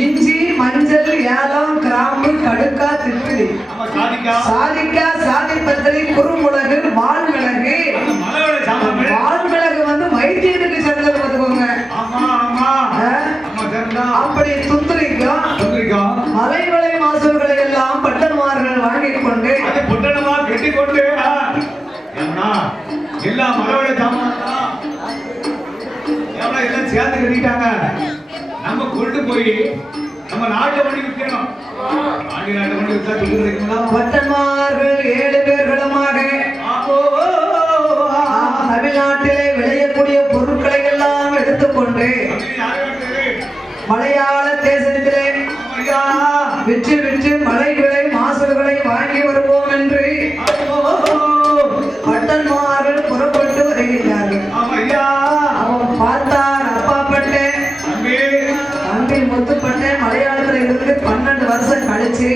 இஞ்சி, மஞ்சள், ஏலம், கிராம்பு, கடுக்கா, திப்பிலி, சாதிக்காய், சாதிப்பத்திரி, குறுமிளகு, வால்மிளகு. வால்மிளகு வந்து வைத்தியத்துக்கு சேர்ந்தது பார்த்துக்கோங்க. அப்படி துந்திரிக்கும் மலைவளை மாசூல்களை எல்லாம் பட்டன்மார்கள் வாங்கிக் கொண்டு கட்டிக்கொண்டு எல்லா மலைவளை சாமான் எல்லாம் சேர்ந்து கட்டிட்டாங்க. நம்ம கொண்டு போய் நம்ம நாட்டை வண்டி விற்கணும். ஆண்டி நாட்டை வண்டி விற்றா சொல்லிருக்கீங்களா? பட்டன்மார்கள் 7 பேர்களுமாக தமிழ்நாட்டிலே விளையக்கூடிய பொருட்களை எல்லாம் எடுத்துக்கொண்டு மலையாள தேசத்திலே விற்று விற்று மலைகளை மாசுகளை வாங்கி வருவோம் என்று பட்டன்மார்கள் புறப்பட்டு வருகிறார்கள். அவன் பார்த்தார், அப்பா பட்டேன் தம்பி முத்துப்பட்டேன் மலையாளத்துல இருந்து 12 வருஷம் கழிச்சு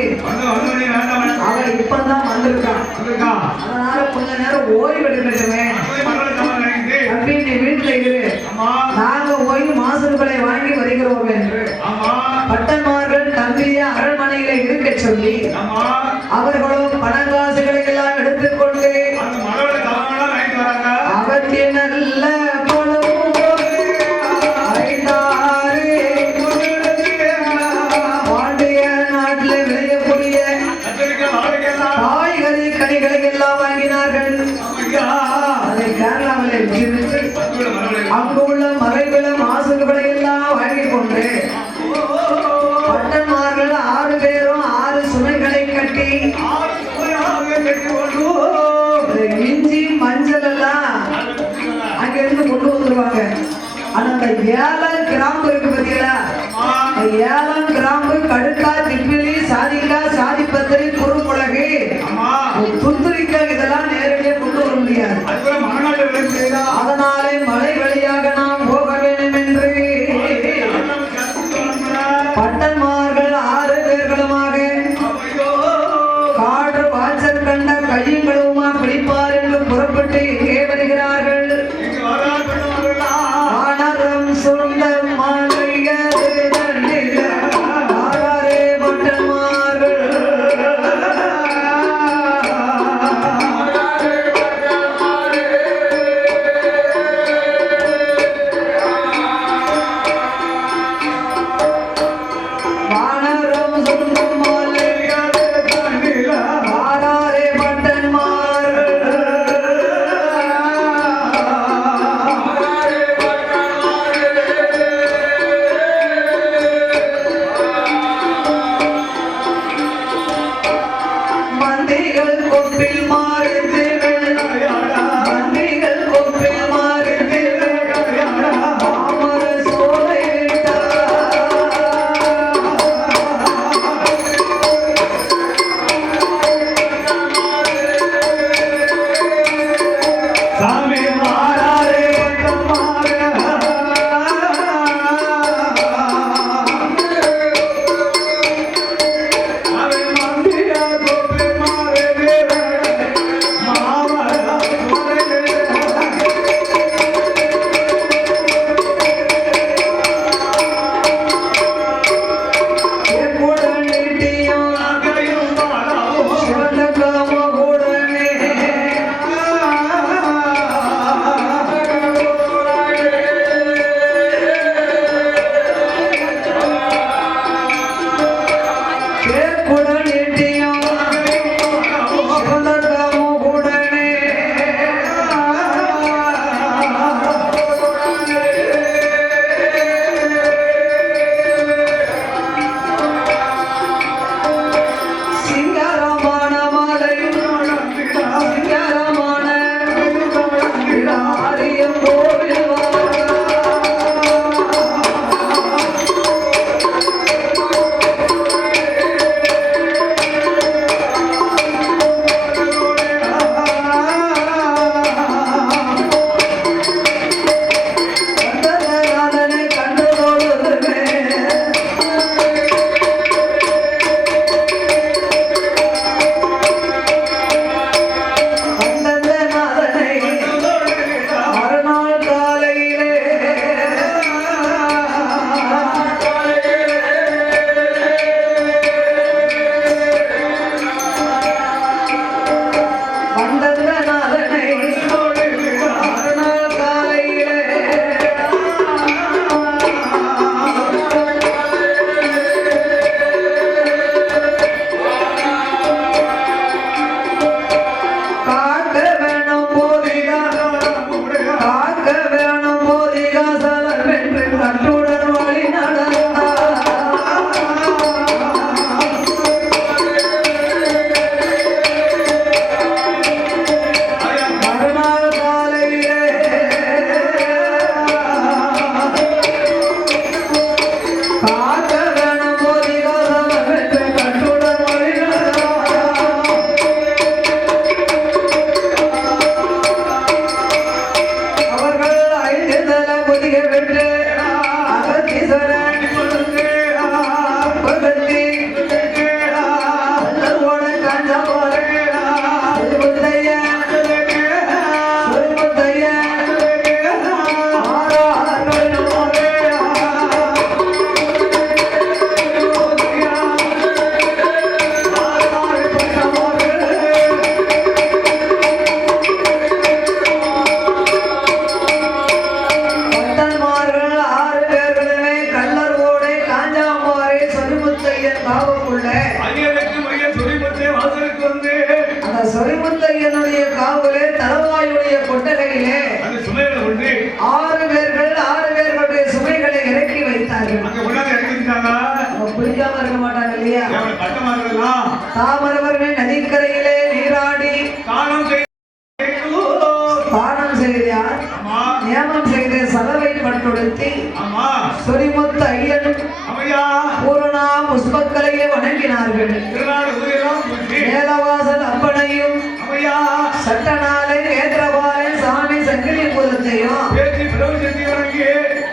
அவன் இப்பதான் வந்திருக்கான். அதனால கொஞ்ச நேரம் ஓய்வு எடுக்கட்டுமே. தம்பி நீ வீட்டுல இரு, நாங்க ஓய்வு மாசுகளை வாங்கி வருகிறோம் என்று பட்டன்மார்கள் தம்பியை அரண்மனையில இருக்க சொல்லி அவர்களும் பணங்காசுகளை எல்லாம் எடுத்துக்கொண்டு அவற்றை நல்ல பாண்டிய நாட்டில் விளையக்கூடிய காய்கறி கனிகளை எல்லாம் வாங்கினார்கள். அதை கேரளாவில் விற்று அங்குள்ள மலைகள மாசுகளை எல்லாம் வாங்கிக் கொண்டு பட்டன்மார்கள் 6 பேரும் 6 சுமைகளை கட்டி இஞ்சி மஞ்சள் எல்லாம் அங்க இருந்து கொண்டு வந்துருவாங்க. ஆனா அந்த ஏலம் கிராம்பு இருக்கு பார்த்தீங்களா, ஏலம் கிராம்பு, கடுக்கா, திப்பிலி, சாதிக்காய், சாதிப்பத்திரி, குறுமிளகு, துந்திரிக்காய் இதெல்லாம் நேரடியாக கொண்டு வர முடியாது. அதனாலே மலை வழியாக நாம் போக வேண்டும் என்று பட்டன்மார்கள் 6 பேர்களுமாக காடு வாசல் கண்ட கையுங்களுமா பிடிப்பார் என்று புறப்பட்டு எங்கே வருகிறார்கள்? வானரம் சுண்ட மாலையரே காவுக்குள்ள ஐயனுக்கு மைய சுரிமுத்தே வாசலுக்கு வந்து அந்த சொரிமுத்தையனுடைய காவலே தலவாயுடைய கொட்டகையிலே அந்த சுமைகளை கொண்டு 6 பேர்களுடைய சுமைகளை இறக்கி வைத்தார்கள். அங்க கொண்டாந்து இறக்கிட்டாங்க. அவங்க குளிக்காம இருக்க மாட்டாங்க இல்லையா? கட்டமா இருக்கலாம். தாமரவர்கள் நதிக்கரையிலே நீராடி தானம் செய்தார். நியமம் செய்த சலவை பட்டுடுத்தி சொரிமுத்த ஐயன் பூரணா புஷ்பக்களையே வணங்கினார்கள். மேலவாசல் அப்பனையும் சட்டநாளை நேத்திரவாளை சாமி சங்கிலி பூதத்தையும்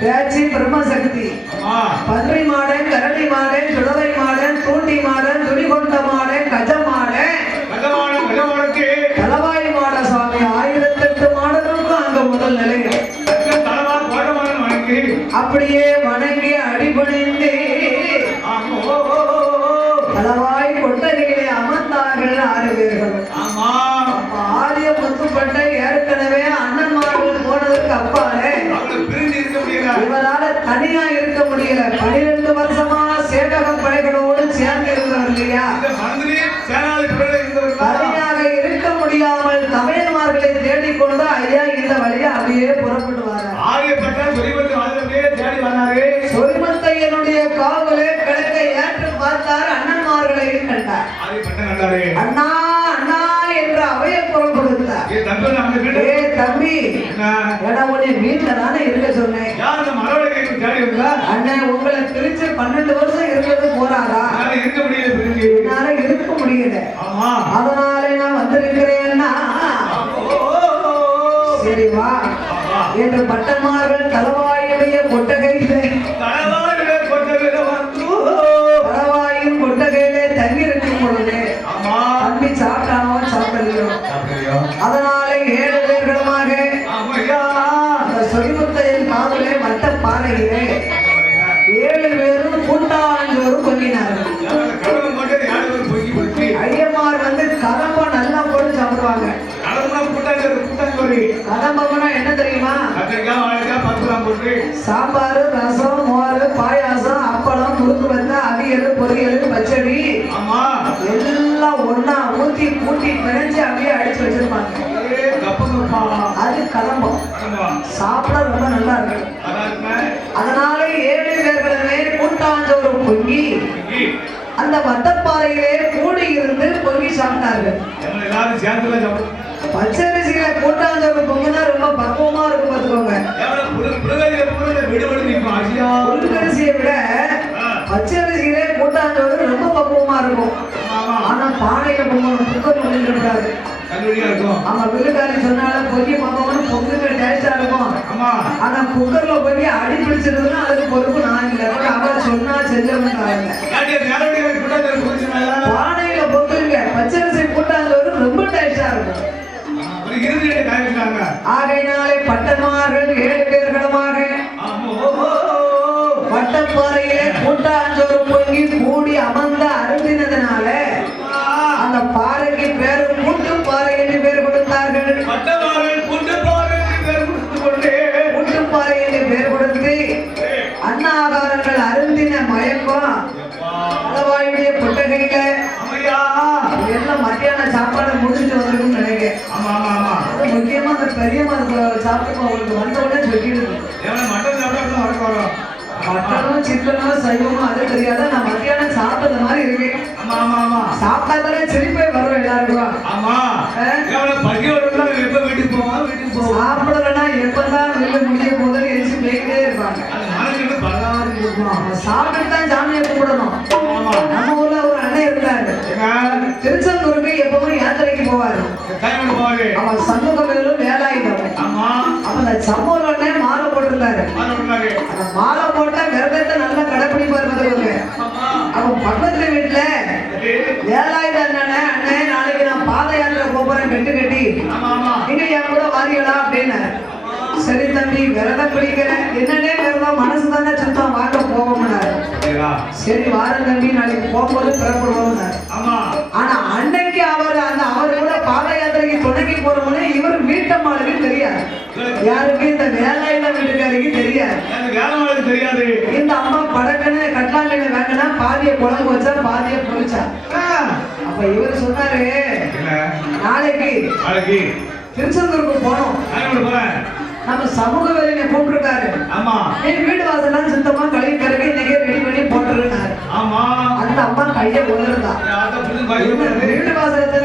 பேச்சி பிரம்மசக்தி பன்றி மாடன் கரடி மாடன் சுடலை மாடன் தூண்டி modern துணிகொண்ட modern Gaja modern Thalavai மாட சுவாமி 1008 மாடனுக்கும் அங்க முதல் நிலை. அப்படியே வணங்கி அடிபணிந்து தலவாய் கொட்டகையிலே அமர்ந்தார்கள் 6 பேர்கள். ஆரிய முத்துப்பட்ட ஏற்கனவே அண்ணன்மார்கள் போனதற்கு அப்பாலே இவரால தனியா இருக்க முடியல. 12 வருஷமா சேவக படைகளோடு சேர்ந்து இருந்தவர் இல்லையா? தனியாக இருக்க முடியாமல் தமிழன்மார்களை தேடிக்கொண்டு ஐயா இந்த வழியா அப்படியே புறப்படுவார். சொரிமுத்தையனுடைய காவலே கிழக்கை ஏற்று பார்த்தார். அண்ணன்மார்களையும் கண்டார். அண்ணா அண்ணா என்று அவைய குரல் கொடுத்தார். ஏ தம்பி, உன்னை வீட்டுல தானே இருக்க சொன்னேன். அண்ணன் உங்களை பிரிச்சு 12 வருஷம் இருக்கிறது போறாரா? என்னால இருக்க முடியல. அதனால நான் வந்திருக்கிறேன்னா சரி வா என்று பட்டமார்கள் தலவாயுடைய கொட்டகையிலே தலவாயின் கொட்டகையிலே தங்கியிருக்கும் பொழுது தம்பி சாப்பிட்டானோ சாப்பிடலையோ. அதனால 7 பேர்களுமாக அந்த சொரிமுத்தையின் காவலே வட்ட பாறையிலே 7 பேரும் கூட்டாஞ்சோறு பொங்கினார்கள். ஐயமார் வந்து கதம்ப நல்லா போட்டு சாப்பிடுவாங்க. கதம்பம்னா என்ன தெரியுமா? சாம்பார், ரசம், மோர், பாயாசம், அப்பளம், முறுக்கு வந்த அவியல், பொரியல், பச்சடி எல்லாம் ஒன்னா ஊத்தி கூட்டி பிணைஞ்சு அப்படியே அடிச்சு வச்சிருப்பாங்க. அது கதம்பம். சாப்பிட ரொம்ப நல்லா இருக்கு. அதனால 7 பேர்களுமே கூட்டாஞ்சோறு பொங்கி அந்த வட்டப்பாறையிலே கூடி இருந்து பொங்கி சாப்பிட்டார்கள். பச்சரிசியில கூட்டாஞ்சோறு பொங்கினா ரொம்ப பக்குவமா இருக்கும் பார்த்துக்கோங்க. புழுங்கரிசியை விட பச்சரிசியிலே கூட்டாஞ்சோறு ரொம்ப பக்குவமா இருக்கும். ஆனா பானையில பொங்கணும், குக்கர் பொங்கிக்கூடாது. ஆமா, விழுக்காரி சொன்னாலும் பொங்கி பார்க்கணும், பொங்குங்க டேஸ்டா இருக்கும். ஆனா குக்கர்ல பொங்கி அடி பிடிச்சிருந்ததுன்னா அதுக்கு பொறுப்பு நான் இல்லை. அவர் சொன்னா செஞ்சவங்க. பானையில பொங்குங்க பச்சரிசி கூட்டாஞ்சோறு ரொம்ப டேஸ்டா இருக்கும். ஆகையினாலே பட்டமார்கள் 7 பேர்களுமாக வட்டப்பாறையிலே கூட்டாஞ்சோறு பொங்கி கூடி அமர்ந்து அருந்தினதுனால அந்த பாறைக்கு பேரு கூட்டு பாறை என்று பேர் கொடுத்தார்கள். கூட்டு பாறை என்று பேர் கொடுத்து அன்னாகாரங்கள் அருந்தின மயக்கம் தலவாயுடைய கொட்டகையில எல்லாம் மத்தியான சாப்பாடு முடிச்சுட்டு வந்திருக்குன்னு நினைக்கிறேன். முக்கியமா அந்த பெரியம்மா சாப்பிட்டு அவங்களுக்கு வந்த உடனே சொல்லிடுது. மட்டனும் சிக்கனும் சைவமும் அது தெரியாத நான் மத்தியானம் சாப்பிட்டது மாதிரி இருக்கு. சாப்பிட்டாதானே சிரிப்பே வரும் எல்லாருக்கும். சாப்பிடலன்னா எப்பதான் வெளில முடிய போதுன்னு எரிச்சு போயிட்டே இருப்பாங்க. சாப்பிட்டு தான் சாமியை கும்பிடணும். நம்ம ஊர்ல ஒரு அண்ணன் இருந்தாரு. திருச்செந்தூருக்கு எப்பவும் யாத்திரைக்கு போவாரு. அவன் சமூக வேலும் வேலாயுதம். அப்ப அந்த சமூக அண்ணன் மாலை போட்டிருந்தாரு. அந்த மாலை போட்டா விரதத்தை நல்லா கடைப்பிடிப்பாரு. அவன் பக்கத்துல வீட்டுல வேலாயுத அண்ணனே, அண்ணே நாளைக்கு நான் பாத யாத்திரை போறேன் கட்டு கட்டி நீங்க என் கூட வாரியலா அப்படின்னு. சரி தம்பி, விரதம் பிடிக்கிறேன். என்னன்னே விரதம், மனசு தானே சுத்தம், வாங்க போவோம்னாரு. சரி வாரம் தம்பி, நாளைக்கு போகும்போது புறப்படுவோம். ஆனா அன்னைக்கு அவர் கூட பாத யாத்திரைக்கு துணைக்கு போறோம்னு இவர் வீட்டம்மாளுக்கு தெரியாது. யாருக்கு? இந்த வேலாயுத வீட்டுக்காரிக்கு தெரியாது. இந்த அம்மா படக்குன்னு கட்டாங்கன்னு வாங்கினா பாதிய குழம்பு வச்சா பாதிய பொரிச்சா. அப்ப இவர் சொன்னாரு, நாளைக்கு நாளைக்கு திருச்செந்தூருக்கு போனோம். நான் போறேன். நம்ம சமூக வேலையை கூப்பிட்டுருக்காரு. ஆமா. நீ வீடு வாசல்லாம் சுத்தமா கழுவி பிறகு இன்னைக்கே ரெடி பண்ணி போட்டுருந்தாரு. ஆமா. அந்த அம்மா கையை உதறதா. வீடு வாசலத்தை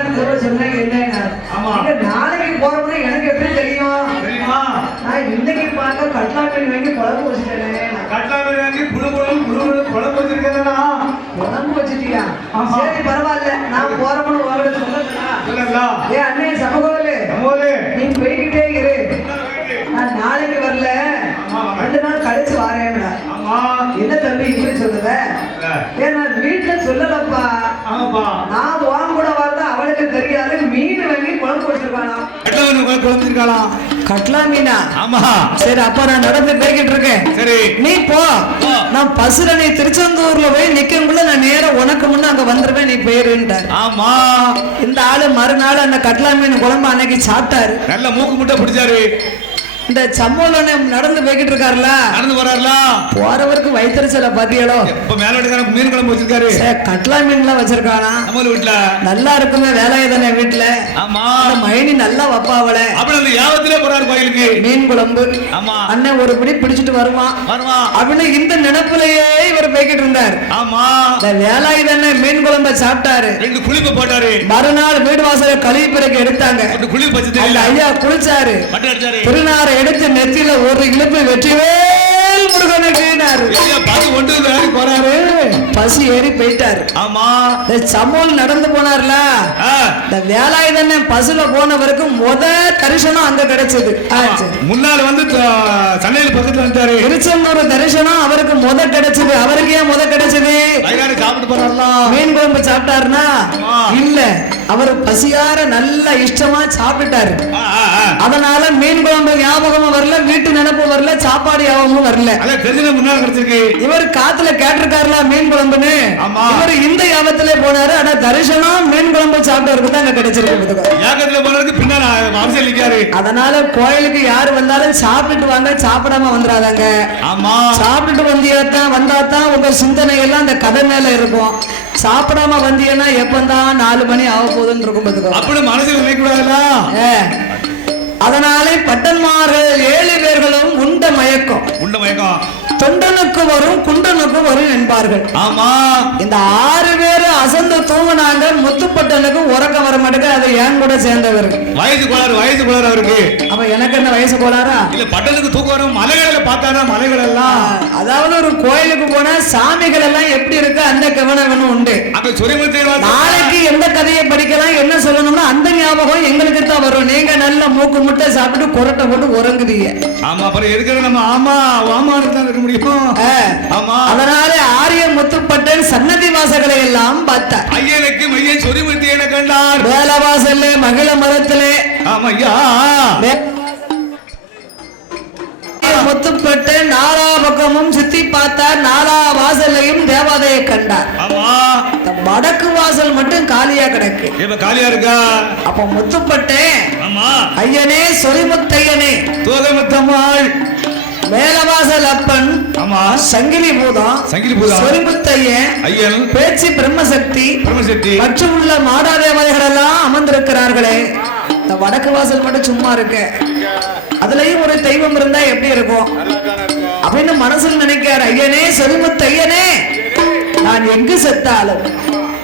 சொன்னேன் என்ன. ஆமா. நாளைக்கு போறோம்னு எனக்கு எப்படி தெரியும்? தெரியுமா? நான் இன்னைக்கு பார்க்க கட்லா மீன் வாங்கி குழம்பு வச்சுட்டேன். கட்லா மீன் வாங்கி புழு குழம்பு வச்சிருக்கேன்னா குழம்பு வச்சுட்டியா? சரி பரவாயில்ல, நான் போறோம்னு உங்கள்கிட்ட சொல்லலா? ஏ அண்ணே சமூகவே, நீ போய்கிட்டே இரு, நான் நாளைக்கு வரல 2 நாள் கழிச்சு வரேன். என்ன தம்பி இப்படி சொல்லுத? ஏன் நான் வீட்டுல சொல்லலப்பா. நான் வாங்க கூட வரத அவளுக்கு தெரியாது. மீன் வாங்கி குழம்பு வச்சிருக்கானா? கட்லா மீனா? ஆமா. சரி, அப்ப நான் நடந்து போய்கிட்டு இருக்கேன். சரி, நீ போ. நான் பசுரணி திருச்செந்தூர்ல போய் நிக்கும்போது நான் நேரம் உனக்கு முன்ன அங்க வந்துருவேன், நீ போயிருன்ட்டார். ஆமா. இந்த ஆளு மறுநாள் அந்த கட்லா மீன் குழம்பு அன்னைக்கு சாப்பிட்டாரு. நல்ல மூக்கு முட்டை பிடிச்சாரு. இந்த சம்மோல நடந்து போய்கிட்டு இருக்காருல, நடந்து வர்றாருல, போறவருக்கு வயிற்றுச்சல பாத்தியலோ. இப்ப மேல எடுக்கிற மீன் குழம்பு வச்சிருக்காரு. கட்லா மீன்லாம் வச்சிருக்கானா நம்ம வீட்டுல? நல்லா இருக்குமே வேலையை தானே வீட்டுல. ஆமா. மைனி நல்லா வப்பாவல. அப்படி அந்த யாவத்திலே போறாரு கோயிலுக்கு. மீன் குழம்பு. ஆமா. அண்ணன் ஒரு பிடி பிடிச்சிட்டு வருவான் அப்படின்னு இந்த நினைப்புலயே இவர் போய்கிட்டு இருந்தார். ஆமா. இந்த வேலாய் தானே மீன் குழம்ப சாப்பிட்டாரு. 2 குளிப்பு போட்டாரு. மறுநாள் வீடு வாசல கழுவி பிறகு எடுத்தாங்க. குளிப்பு வச்சு அந்த ஐயா குளிச்சாரு. திருநாரை எடுத்து நெத்தியில ஒரு இழுப்பு வெற்றிவேல் முருகனுக்கு போறாரு. பசி ஏறி போயிட்டாரு. ஆமா. இந்த சமூல் நடந்து போனார்ல, இந்த வேலாய் தானே பசுல போனவருக்கு தரிசனம் அங்க கிடைச்சது. முன்னால வந்து சன்னையில் பக்கத்துல வந்துட்டாரு. திருச்செந்தூர் தரிசனம் அவருக்கு கிடைச்சது. அவருக்கு ஏன் கிடைச்சது? சாப்பிட்டு போறாருல, மீன் குழம்பு சாப்பிட்டாருன்னா இல்ல, அவர் பசியார நல்ல இஷ்டமா சாப்பிட்டாரு. அதனால மீன் குழம்பு ஞாபகமும் வரல, வீட்டு நினைப்பு வரல, சாப்பாடு ஞாபகமும் வரல. இவர் காத்துல கேட்டிருக்காருல மீன் குழம்புன்னு. இவர் இந்த யாபத்திலே போனாரு. ஆனா தரிசனம் மீன் குழம்பு சாப்பிட்டவருக்கு தான் அங்க கிடைச்சிருக்கு. அதனால கோயிலுக்கு யாரு வந்தாலும் சாப்பிட்டு வாங்க, சாப்பிடாம வந்துடாதாங்க. சாப்பிட்டுட்டு வந்தாதான் உங்க சிந்தனை எல்லாம் அந்த கதை மேல இருக்கும். சாப்பிடாம வந்தீங்கன்னா எப்பந்தான் 4 மணி ஆக போகுதுன்னு இருக்கும். அப்படி மனசுல நினைக்கூடாதுல்ல. அதனாலே பட்டன்மார்கள் 7 பேர்களும் உண்ட மயக்கம் தொண்டனுக்கு வரும் குண்டனுக்கு வரும் என்பார்கள். ஆமா. இந்த 6 பேரு அசந்து தூங்கினாங்க. முத்துப்பட்டனுக்கு உறக்கம் வர மாட்டேங்க. அதை ஏன் கூட சேர்ந்தவர். வயசு கோளாறு அவருக்கு. அப்ப எனக்கு என்ன வயசு கோளாரா? இல்ல, பட்டனுக்கு தூக்கம் வரும். மலைகளை பார்த்தாரா? மலைகள் எல்லாம், அதாவது ஒரு கோயிலுக்கு போனா சாமிகள் எல்லாம் எப்படி இருக்கு அந்த கவனம் உண்டு. நாளைக்கு எந்த கதையை படிக்கலாம், என்ன சொல்லணும்னா அந்த ஞாபகம் எங்களுக்கு தான் வரும். நீங்க நல்ல மூக்கு முட்டை சாப்பிட்டு குரட்டை போட்டு உறங்குறீங்க. ஆமா. அப்புறம் எதுக்கு நம்ம ஆமா தான் இருக்க முடியும். ஆமா. அதனால ஆரிய முத்துப்பட்டன் சன்னதி வாசகளை எல்லாம் பார்த்தார். ஐயனுக்கு மையன் சொரிமுத்தியனை கண்டார். வேலவாசல்ல மகிழ மரத்திலே. ஆமையா. முத்துப்பட்டு 4 பக்கமும் சுத்தி பார்த்தார். 4 வாசலையும் தேவாதையை கண்டார். வடக்கு வாசல் மட்டும் காலியா கிடக்கு. காலியா இருக்கா? அப்ப முத்துப்பட்டு ஐயனே சொரிமுத்தையனே தோகமுத்தம்மாள் மேலவாசல் அப்பன் சங்கிலி பூதம் சொரிமுத்தையன் ஐயன் பேச்சு பிரம்மசக்தி மற்றும் உள்ள மாடாதேவதைகள் எல்லாம் அமர்ந்திருக்கிறார்களே. இந்த வடக்கு வாசல் மட்டும் சும்மா இருக்கு. அதுலயும் ஒரு தெய்வம் இருந்தா எப்படி இருக்கும் அப்படின்னு மனசுல நினைக்கிறார். ஐயனே சொரிமுத்தையனே, நான் எங்கு செத்தாலும்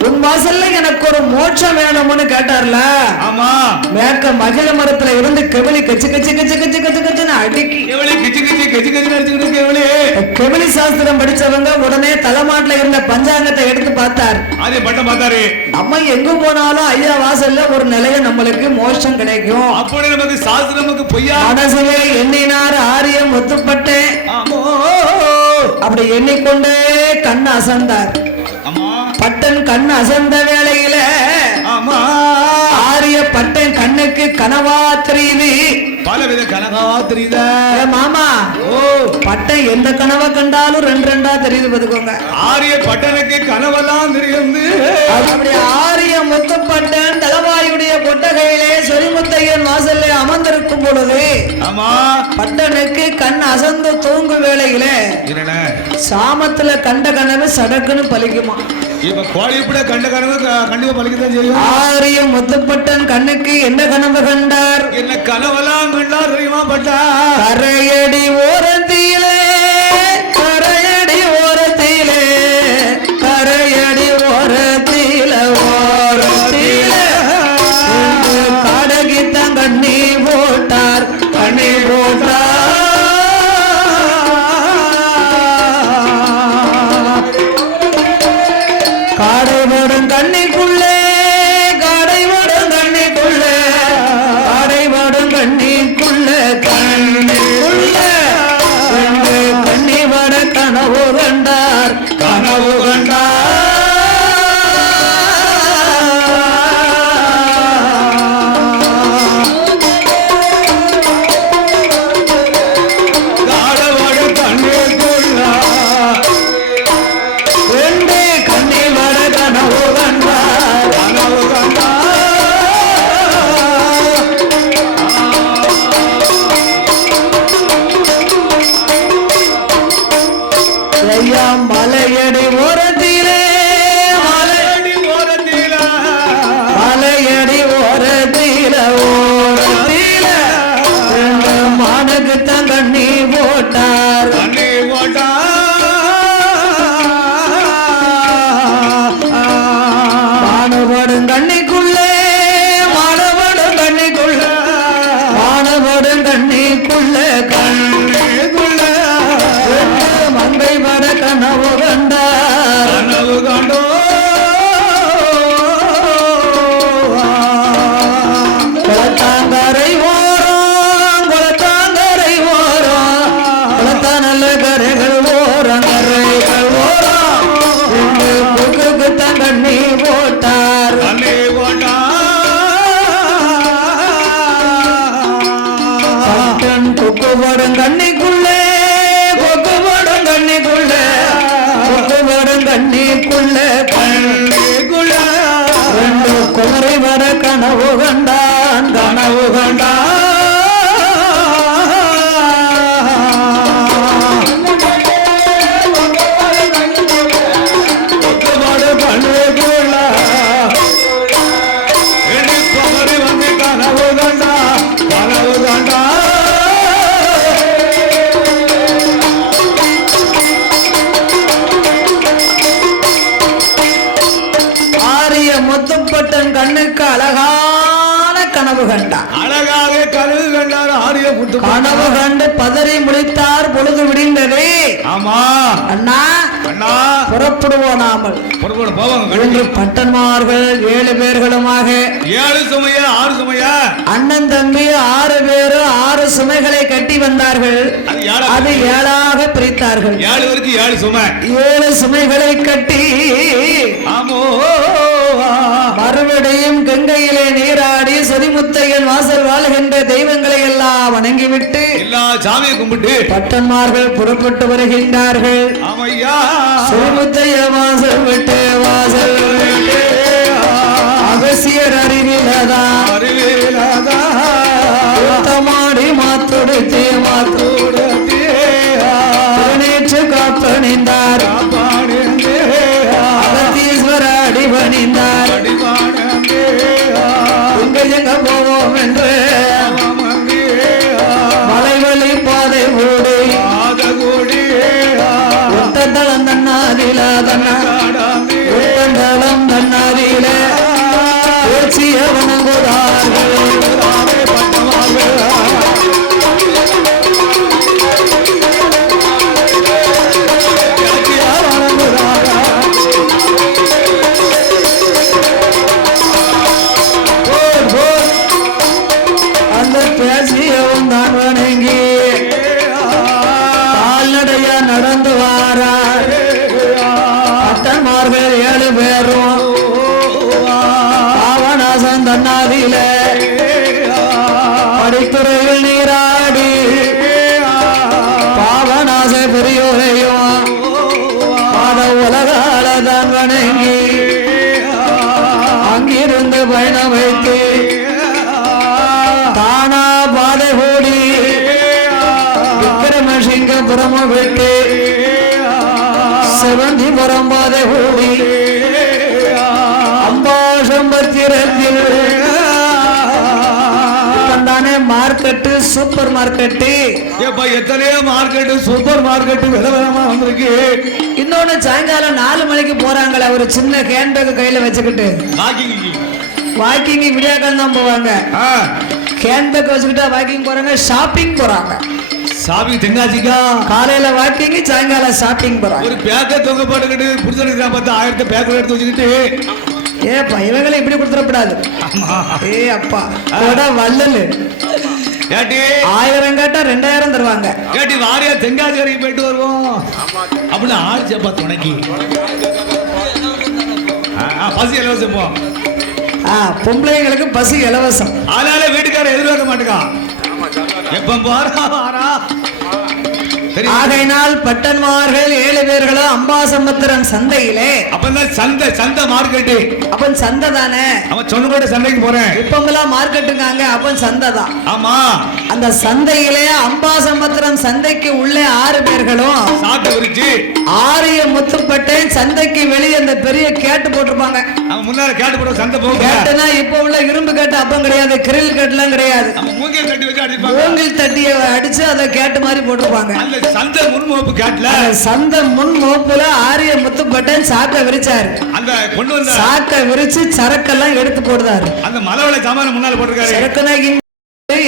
உன் வாசல்ல எனக்கு ஒரு மோட்சம் வேணும்னு கேட்டார்ல. ஆமா. மேற்க மகிழ மரத்துல இருந்து கெவிலி கச்சு கச்சு கச்சு கச்சு கச்சு கச்சுன்னு அடிக்கி கெவிலி சாஸ்திரம் படிச்சவங்க உடனே தலைமாட்டுல இருந்த பஞ்சாங்கத்தை எடுத்து பார்த்தார். நம்ம எங்க போனாலும் ஐயா வாசல்ல ஒரு நிலைய நம்மளுக்கு மோட்சம் கிடைக்கும். அப்படி நமக்கு சாஸ்திரமுக்கு பொய்யா மனசுல எண்ணினார் ஆரியம் ஒத்துப்பட்டு. அப்படி எண்ணிக்கொண்டே கண் அசந்தார். பட்டன் கண் அசந்த வேளையில ஆமா ஆரிய பட்டன் கண்ணுக்கு கனவா தெரியுது. பலவித கனகா தெரியுதா ஏ மாமா, ஓ பட்டன் எந்த கனவை கண்டாலும் ரெண்டு ரெண்டா தெரியுது பாத்துக்கோங்க. ஆரிய பட்டனுக்கு கனவெல்லாம் தெரியுது. அப்படி ஆரிய முத்துப்பட்டன் தலவாயுடைய கொட்டகையிலே சொரிமுத்தையன் வாசல்ல அமர்ந்திருக்கும் பொழுது ஆமா பட்டனுக்கு கண் அசந்து தூங்கு வேளையிலே என்னண்ண சாமத்துல கண்ட கனவு சடக்குன்னு பலிக்குமா. இப்ப கோழிப்பட கண்ட கனவு கண்டிப்பா பலிக்கத்தான் செய்யும். ஆரிய முத்துப்பட்டன் கண்ணுக்கு என்ன கனவு கண்டார்? என்ன கனவெல்லாம் கண்டார் தெரியுமா பட்டா? கரையடி ஓரத்திலே கரையடி ஓரத்திலே கரையடி ஓரத்திலே ஓரத்திலே காடகித்தான் கண்ணி போட்டார் கண்ணி போட்டார். காடைவோடும் கண்ணிக்குள்ளே காடைவோடும் கண்ணிக்குள்ளே காடைவோடும் கண்ணிக்குள்ளே கண்ணிக்குள்ளே கண்ணி வட கனவு கண்டார் கனவு கண்டார். காடவாடு கண்ணுக்குள்ள ரெண்டு கண்ணி வட கனவு கண்டார் கனவு கண்டா ஐயா மலையடி ஓரத்திலே மலையடி ஓரத்தில மலையடி ஓரத்தில ஓரத்தில மானுக்கு தான் கண்ணி போட்டார். கண்ணி போட்டா மானவடும் கண்ணிக்குள்ளே மானவடும் கண்ணிக்குள்ளே மானவடும் கண்ணிக்குள்ளே கண்ணிக்குள்ளே மங்கை வட கனவு கண்டார் கனவு கண்டோ குளத்தாங்கரை ஓரம் குளத்தாங்கரை ஓரம் குளத்தானல்ல கரைகள் ஓரம் கரைகள் ஓரம் புக்கு தான் கண்ணி போட்டார். கண்ணி போட்டா பட்டன் கொக்குபடும் கண்ணிக்குள்ளே கொக்குபடும் கண்ணிக்குள்ளே கொக்குபடும் கண்ணிக்குள்ளே கண்ணிக்குள்ள ரெண்டு குமரி வர கனவு கண்டான் கனவு கண்டான். கொக்குபடு கண்ணிக்குள்ள எண்ணி குமரி வந்து கனவு கண்டா கனவு கண்டா ஆரிய முத்துப்பட்டன் கண்ணுக்கு அழகான கனவு கண்டான். அழகாக கனவு கண்டார் ஆரிய முத்து கனவு கண்டு பதறி முழித்தார். பொழுது விடிந்தது. ஆமா அண்ணா அண்ணா புறப்படுவோம் நாமல் புறப்பட போவாங்க என்று பட்டன்மார்கள் 7 பேர்களுமாக 7 சுமையா 6 சுமையா அண்ணன் தம்பி 6 பேரும் 6 சுமைகளை கட்டி வந்தார்கள். அது யாரா? அது 7ஆக பிரித்தார்கள். 7 பேருக்கு 7 சுமை 7 சுமைகளை கட்டி ஆமோ மறுபடியும் கங்கையிலே நீராடி சொரிமுத்தையன் வாசல் வாழ்கின்ற தெய்வங்களை எல்லாம் வணங்கிவிட்டு எல்லா சாமியை கும்பிட்டு பட்டன்மார்கள் புறப்பட்டு வருகின்றார்கள். ஆமையா சொரிமுத்தைய வாசல் விட்டு வாசல் விட்டு அகசியர் அறிவிலதா அறிவிலாதா மாடி மாத்துடுத்தே மாத்துடுத்தே நேற்று காப்பணிந்தார் காப்பாடுந்தே அகத்தீஸ்வர அடிபணிந்தார். அடிவானந்தே எங்க போவோம் என்று ஆமந்தே மலைவழி பாதை ஓடி ஆதகோடி ஒட்டத்தளம் தன்னாதில காடாந்தே ஒட்டந்தளம் தன்னாதில பேச்சிய வணங்குதார்கள். அந்த பேசியவும் தான் வணங்கி கால்நடையா நடந்து வாரார். பட்டன்மார்கள் 7 பேரும் பாவன நன்னாதில படித்துறையில் நீராடி பாவநாச பெரியோரையும் பாத உலகால தான் வணங்கி அங்கிருந்து பயணம் வைத்து தானா பாதை கூடி விக்கிரமசிங்கபுரம் விட்டு செவந்திபுரம் பாதை கூடி அம்பாசம்பத்திரத்தில் தானே மார்க்கெட்டு சூப்பர் மார்க்கெட்டு எத்தனையோ மார்க்கெட்டு சூப்பர் மார்க்கெட்டு விதவிதமா வந்திருக்கு. இன்னொன்னு சாயங்காலம் 4 மணிக்கு போறாங்களே ஒரு சின்ன ஹேண்ட்பேக் கையில வச்சுக்கிட்டு வாக்கிங் விடியாக்கால் தான் போவாங்க. ஹேண்ட்பேக் வச்சுக்கிட்டா வாக்கிங் போறாங்க, ஷாப்பிங் போறாங்க. ஷாப்பிங் தெங்காசிக்கா காலையில வாக்கிங், சாயங்காலம் ஷாப்பிங் போறாங்க. ஒரு பேக்க தொங்க போட்டுக்கிட்டு புடிச்சிருக்கா பார்த்தா 1000 பேக்கர் எடுத்து வச்சுக்கிட்டு ஏப்பா இவங்களை இப்படி கொடுத்துடக்கூடாது. ஏ அப்பா கூட வள்ளல் ஏட்டி 1000 கேட்டா 2000 தருவாங்க. ஏட்டி வாரியா தெங்காசி வரைக்கும் போயிட்டு வருவோம் அப்படின்னு ஆடிச்சப்பா துணைக்கு பசி இலவசம் போ. பொம்பளைங்களுக்கு பசி இலவசம். அதனால வீட்டுக்காரர் எதிர்பார்க்க மாட்டேங்கா எப்ப போறா. ஆகையினால் பட்டன்மார்கள் 7 பேர்களும் அம்பாசமுத்திரம் சந்தையிலே அப்பதான் சந்தை மார்க்கெட்டு. அப்பன் சந்தை தானே, அவன் சொன்ன சந்தைக்கு போறேன். இப்பமெல்லாம் மார்க்கெட்டுங்காங்க, அப்பன் சந்தை தான். ஆமா அந்த சந்தையிலே அம்பாசமுத்திரம் சந்தைக்கு உள்ளே 6 பேர்களும் சாப்பிட்டு விரிச்சு ஆரிய முத்துப்பட்டை சந்தைக்கு வெளியே அந்த பெரிய கேட்டு போட்டிருப்பாங்க. அவன் முன்னால கேட்டு போட சந்தை போகும். கேட்டுனா இப்ப உள்ள இரும்பு கேட்டு அப்பம் கிடையாது, கிரில் கேட்டுலாம் கிடையாது. மூங்கில் தட்டி வச்சு அடிப்பாங்க. மூங்கில் தட்டியை அடிச்சு அதை கேட்டு மாதிரி போட்டிருப்பாங்க. சந்தை முன்மோப்பு கேட்ல சந்தை முன் மோப்புல ஆரிய முத்துப்பட்டன் சாக்க விரிச்சாரு. அந்த கொண்டு வந்த சாக்க விரிச்சு சரக்கெல்லாம் எடுத்து போடுறாரு. அந்த மலவளை சாமான முன்னால போட்டிருக்காரு. சரக்குனா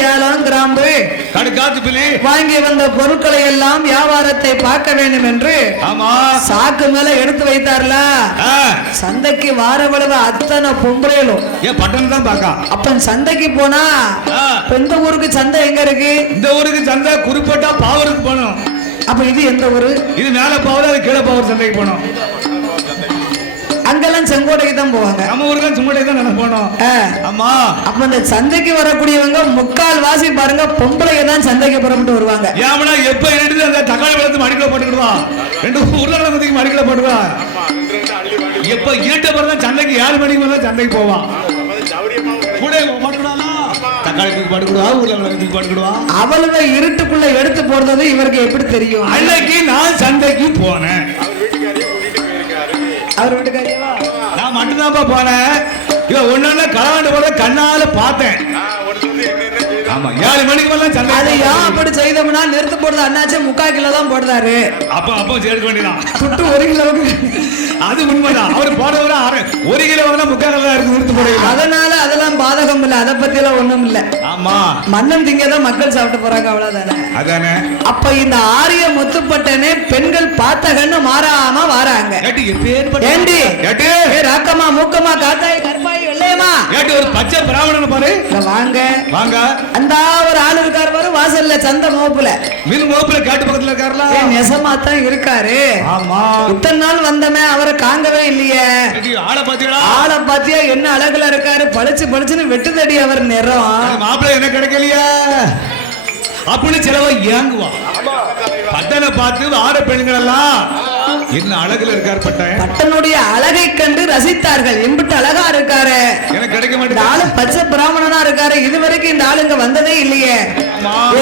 ஏலம் கிராம்பு கடுக்காத்து பிள்ளை வாங்கி வந்த பொருட்களை எல்லாம் வியாபாரத்தை பார்க்க வேண்டும் என்று ஆமா சாக்கு மேல எடுத்து வைத்தார்ல. சந்தைக்கு வாரவளவு அத்தனை பொம்பளைகளும் ஏன் பட்டன் தான் பாக்கா. அப்ப சந்தைக்கு போனா எந்த ஊருக்கு சந்தை எங்க இருக்கு? இந்த ஊருக்கு சந்தை குறிப்பிட்டா பாவருக்கு போனோம். அப்ப இது எந்த ஊரு? இது மேல பாவூர், அது கீழே பாவூர் சந்தைக்கு போனோம். அங்கெல்லாம் செங்கோட்டைக்கு தான் போவாங்க. நம்ம ஊருக்கு செங்கோட்டைக்கு தான் நம்ம போனோம். ஆமா அப்ப இந்த சந்தைக்கு வரக்கூடியவங்க 3/4 பாருங்க பொம்பளைங்க தான் சந்தைக்கு புறப்பட்டு வருவாங்க. ஏமனா எப்ப எடுத்து அந்த தக்காளி பழத்தை மடிக்கல போட்டுக்கிடுவான், 2 உருளைக்கிழங்கு மடிக்கல போட்டுவான். எப்ப ஈட்ட பிறந்த சந்தைக்கு 7 மணிக்கு மேல சந்தைக்கு போவான். கூட போட்டுக்கிடுவானா தக்காளி தூக்கி போட்டுக்கிடுவா, உருளைக்கிழங்கு தூக்கி போட்டுக்கிடுவா. அவ்வளவு இருட்டுக்குள்ள எடுத்து போடுறது இவருக்கு எப்படி தெரியும்? அன்னைக்கு நான் சந்தைக்கு போனேன். அவர் வீட்டுக்காரியவா? நான் மட்டும்தான்ப்பா போனேன். இவன் ஒண்ணு களவாண்டு போட கண்ணால பார்த்தேன். ஆமா 7 மணிக்கு மேல சந்தை. அது ஏன் அப்படி செய்தோம்னா நிறுத்து போடுறது அண்ணாச்சு 3/4 கிலோ தான் போடுறாரு. அப்ப சேர்க்க வேண்டியதான். சுட்டு 1 கிலோவுக்கு அது உண்மைதான். அவர் போடுறவர 1 கிலோ 3/4 கிலோ இருக்கு நிறுத்து போடுறது. அதனால அதெல்லாம் பாதகம் இல்ல, அதை பத்தி எல்லாம் ஒண்ணும் இல்ல. ஆமா மண்ணம் திங்கதான் மக்கள் சாப்பிட்டு போறாங்க, அவ்வளவுதானே. அதானே. அப்ப இந்த ஆரிய முத்துப்பட்டனே பெண்கள் பார்த்த கண்ணு மாறாம வாராங்க. ஏண்டி ராக்கமா மூக்கமா காத்தாய் கருப்பாய் வெள்ளையமா ஒரு பச்சை பிராமணன் பாரு. வாங்க வாங்க. அந்த ஒரு ஆளு இருக்காரு பாரு வாசல்ல சந்தை மோப்புல மின் மோப்புல காட்டு பக்கத்துல இருக்காருல. நெசமா தான் இருக்காரு. ஆமா இத்தனை நாள் வந்தமே அவரை காங்கவே இல்லையே. ஆளை பாத்தியா? ஆளை பாத்தியா என்ன அழகுல இருக்காரு, பளிச்சுன்னு வெட்டுதடி அவர் நிறம். மாப்பிள்ளை என்ன கிடைக்கலையா அப்படின்னு சிலவ ஏங்குவான். பட்டனை பார்த்து ஆற பெண்கள் எல்லாம் என்ன அழகுல இருக்காரு பட்டன். பட்டனுடைய அழகை கண்டு ரசித்தார்கள். எம்பிட்டு அழகா இருக்காரு, எனக்கு கிடைக்க மாட்டேங்குது. ஆளு பச்சை பிராமணனா இருக்காரு, இதுவரைக்கும் இந்த ஆளுங்க வந்ததே இல்லையே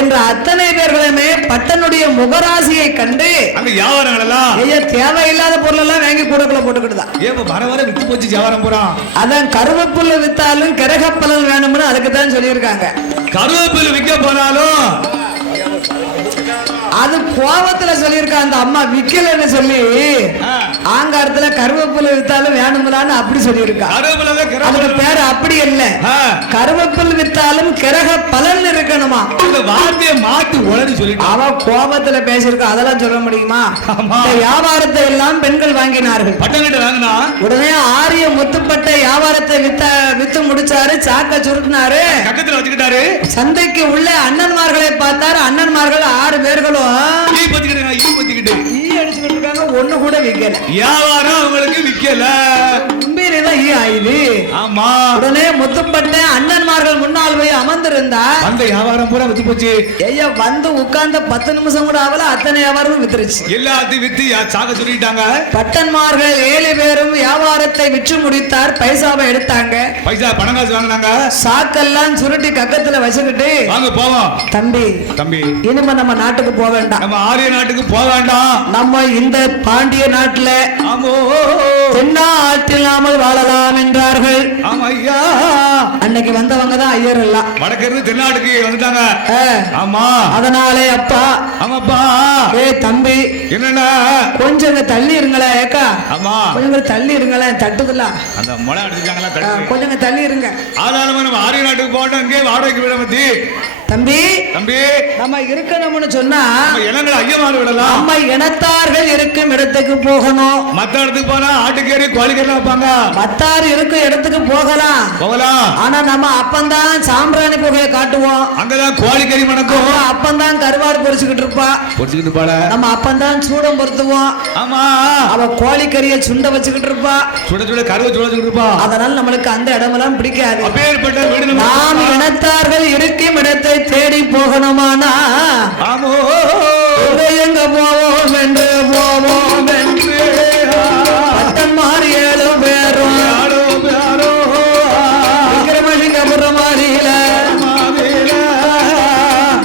என்ற அத்தனை பேர்களுமே பட்டனுடைய முகராசியை கண்டு அந்த வியாபாரங்கள் எல்லாம் தேவையில்லாத பொருள் எல்லாம் வாங்கி கூடக்குள்ள போட்டுக்கிட்டுதான். ஏன் வர வர வித்து போச்சு வியாபாரம் போறான். அதான் கருவேப்புள்ள வித்தாலும் கிரகப்பலன் வேணும்னு அதுக்கு தான் சொல்லியிருக்காங்க. கருவேப்பிலை விற்க போனாலும் அது கோபத்துல சொல்லியிருக்கா அந்த அம்மா, விக்கலன்னு சொல்லி ஆங்காரத்துல கருவேப்பிலை வித்தாலும் வேணுங்களான்னு அப்படி சொல்லியிருக்கா. அதுக்கு பேரு அப்படி இல்ல, கருவேப்பிலை வித்தாலும் கிரக பலன் இருக்கணுமா. வார்த்தையை மாத்தி உடனே சொல்லி அவ கோபத்துல பேசியிருக்கா, அதெல்லாம் சொல்ல முடியுமா? வியாபாரத்தை எல்லாம் பெண்கள் வாங்கினார்கள். பட்டங்கிட்ட வாங்கினா உடனே ஆரிய முத்துப்பட்ட வியாபாரத்தை வித்து முடிச்சாரு, சாக்க சுருட்டினாரு, பக்கத்துல வச்சுக்கிட்டாரு. சந்தைக்கு உள்ள அண்ணன்மார்களை பார்த்தாரு. அண்ணன்மார்கள் 6 பேர்களும் அடிச்சுக்கிட்டு இருக்காங்க, ஒண்ணு கூட விக்கல. வியாபாரம் அவங்களுக்கு விக்கல. உண்மையிலே ஈ ஆயுது. ஆமா. உடனே முத்துப்பட்ட அண்ணன்மார்கள் முன்னால் போய் அமர்ந்திருந்தா அந்த வியாபாரம் பூரா வித்து போச்சு. ஐயா வந்து உட்கார்ந்த 10 நிமிஷம் கூட ஆகல, அத்தனை வியாபாரமும் வித்துருச்சு. எல்லாத்தையும் வித்து சாக சொல்லிட்டாங்க. பட்டன்மார்கள் 7 பேரும் வியாபாரத்தை விற்று முடித்தார். பைசாவை எடுத்தாங்க. பைசா பணம் காசு வாங்கினாங்க. சாக்கெல்லாம் சுருட்டி கக்கத்துல வச்சுக்கிட்டு வாங்க போவோம். தம்பி இனிமே நம்ம நாட்டுக்கு போக வேண்டாம், நம்ம ஆரிய நாட்டுக்கு போக வேண்டாம், நம்ம இந்த பாண்டிய நாட்டுல தென்னாட்டில் நாமல் வாழலாம் என்றார்கள். அன்னைக்கு வந்தவங்க தான் ஐயர் எல்லாம் வடக்கிருந்து தென்னாட்டுக்கு வந்துட்டாங்க. ஆமா அதனாலே அப்பா ஆமாப்பா தம்பி என்னன்னா கொஞ்சம் தள்ளி இருங்களேன். ஏக்கா ஆமா கொஞ்சம் தள்ளி இருங்களேன். தட்டுதல அந்த முளை அடிச்சாங்களா, கொஞ்சம் தள்ளி இருங்க. ஆதாரமா நம்ம ஆரிய நாட்டுக்கு போட்டோம். இங்கே வாடகைக்கு விட பத்தி தம்பி தம்பி நம்ம இருக்கணும்னு சொன்னா இனங்களை ஐயமாறு விடலாம். நம்ம இனத்தார்கள் இருக்கும் இடத்துக்கு போகணும். மத்த இடத்துக்கு போனா ஆட்டுக்கேரி கோழிக்கறி வைப்பாங்க. மத்தார் இருக்கும் இடத்துக்கு போகலாம். ஆனா நம்ம அப்பந்தான் சாம்பிராணி புகையை காட்டுவோம். அங்கதான் கோழிக்கறி மணக்கும். அப்பந்தான் கருவாடு பொரிச்சுக்கிட்டு இருப்பா. நம்ம அப்பந்தான் சூடம் பொருத்துவோம். ஆமா அவ கோழிக்கறியை சுண்ட வச்சுக்கிட்டு இருப்பா. சுட சுட கருவை சுட இருப்பா. அதனால நம்மளுக்கு அந்த இடமெல்லாம் பிடிக்காது. அப்பேற்பட்ட வீடு நாம் இனத்தார்கள் இருக்கும் இடத்தை தேடி போகணுமானா எங்க போவோம் என்று பட்டன்மார் 7 பேரும் விக்கிரமசிங்கபுரம் மாறியில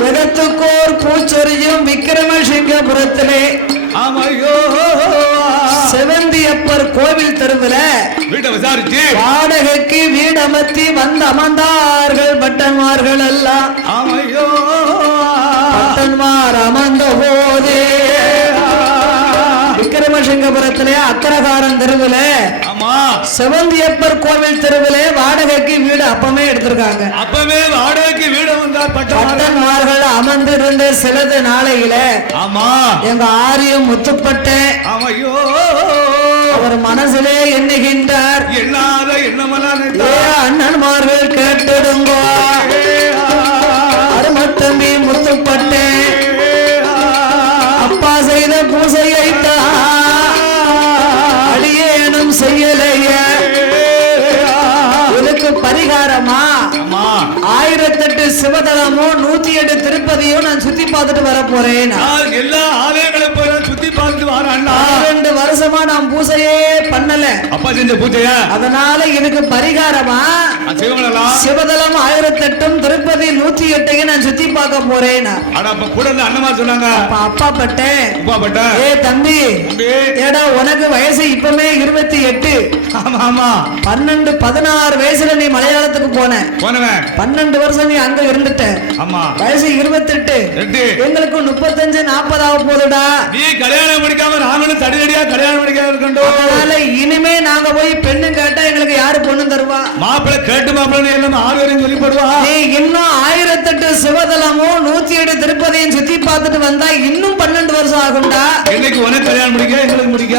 விடத்துக்கோர் பூச்சொரியும் விக்கிரமசிங்கபுரத்திலே செவந்தியப்பர் கோவில் தெருவில் வீட்டை விசாரிச்சு வாடகைக்கு வீடமர்த்தி வந்து அமர்ந்தார்கள் பட்டன்மார்கள் எல்லாம். பட்டன்மார் அமர்ந்த போதே விக்கிரமசிங்கபுரத்திலே அக்கரகாரன் தெருவில் செவந்தியப்பர் கோவில் தெருவில் வாடகைக்கு வீடு அப்பமே எடுத்திருக்காங்க. அப்பவே வாடகைக்கு வீடு வந்தார் பட்டன்மார்கள் அமர்ந்திருந்த சிலது நாளையில எங்க ஆரியம் முத்துப்பட்டேன் அவர் மனசிலே எண்ணுகின்றார். அண்ணன்மார்கள் கேட்டிடுங்கோ, அருமத்தம்பி முத்துப்பட்டே அப்பா செய்த பூசையை அடியேனும் செய்யலைய இதுக்கு பரிகாரமா 1008 சிவதலமும் 108 திருப்பதியும் நான் சுத்தி பார்த்துட்டு வர போறேன். எல்லா ஆலயங்களையும் போய் சுத்தி பார்த்துட்டு வரேன். 2 வருஷமா நான் பூசையே பண்ணல. அப்பா செஞ்ச பூஜையா? அதனால எனக்கு பரிகாரமா சிவதலம் 1008 திருப்பதி 108 நான் சுத்தி பார்க்க போறேன். கூட அண்ணமா சொன்னாங்க. அப்பா பட்டேன் தம்பி ஏடா உனக்கு வயசு இப்பமே 28. ஆமா 12 16 வயசுல நீ மலையாளத்துக்கு போனேன். 12 வருஷம் நீ அங்க இருந்துட்ட. வயசு 28. எங்களுக்கு 35 40 ஆக போதுடா. நீ கல்யாணம் முடிக்காம நாங்களும் தடியடியா கல்யாணம் முடிக்காம இருக்கோம். அதனால இனிமே நாங்க போய் பெண்ணு கேட்டா எங்களுக்கு யாரு பொண்ணு தருவா? மாப்பிள்ளை கேட்டு மாப்பிள்ளை என்ன 6 வரையும் சொல்லி போடுவா. நீ இன்னும் 1008 சிவதலமும் 107 திருப்பதியும் சுத்தி பார்த்துட்டு வந்தா இன்னும் 12 வருஷம் ஆகும்டா. இன்னைக்கு உனக்கு கல்யாணம் முடிக்க எங்களுக்கு முடிக்க,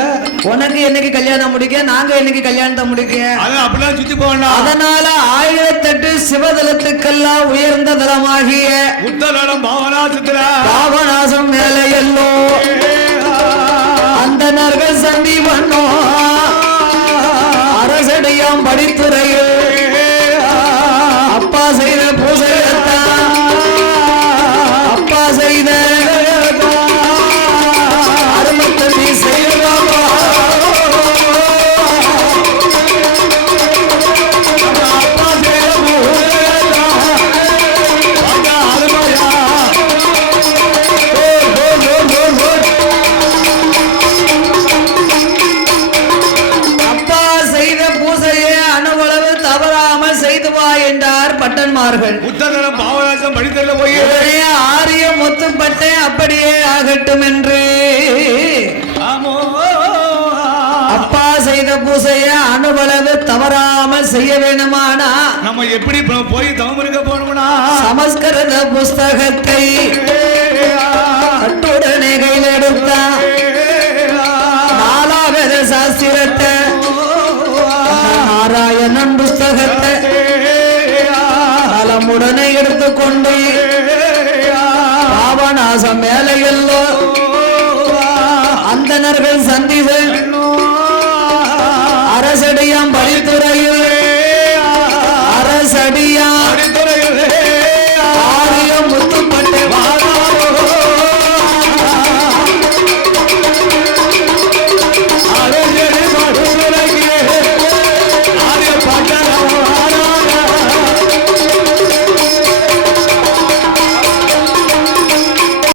உனக்கு என்னைக்கு கல்யாணம் முடிக்க, நாங்க என்னைக்கு கல்யாணத்தை முடிக்க. அப்படிலாம் சுத்தி போகணும். அதனால 1008 சிவதலத்துக்கெல்லாம் உயர்ந்த தலமாகிய உத்தரம் பாவநாசம் மேல எல்லோ அந்த நர்கள் சந்தி பண்ணோ அரசடியாம் படித்துறையில் அப்பா செய்த பூசையத்தான் அப்பா செய்த அருமத்தம்பி செய்வாமா பட்டன்மார்கள். உத்தரம் பாவநாசம் படித்தல போய் ஆரியம் முத்துப்பட்டே அப்படியே ஆகட்டும் என்று அப்பா செய்த பூசைய அணுவளவு தவறாமல் செய்ய வேணுமானா நம்ம எப்படி போய் தவம் இருக்க போகணும்னா சமஸ்கிருத புஸ்தகத்தை கட்டுடனே கையில் எடுத்தா 4வது சாஸ்திரத்தை நாராயணன் புஸ்தகத்தை உடனே எடுத்துக்கொண்டு பாவநாசம் மேலையல்லோ அந்தனர்கள் சந்திகள் அரசடியாம்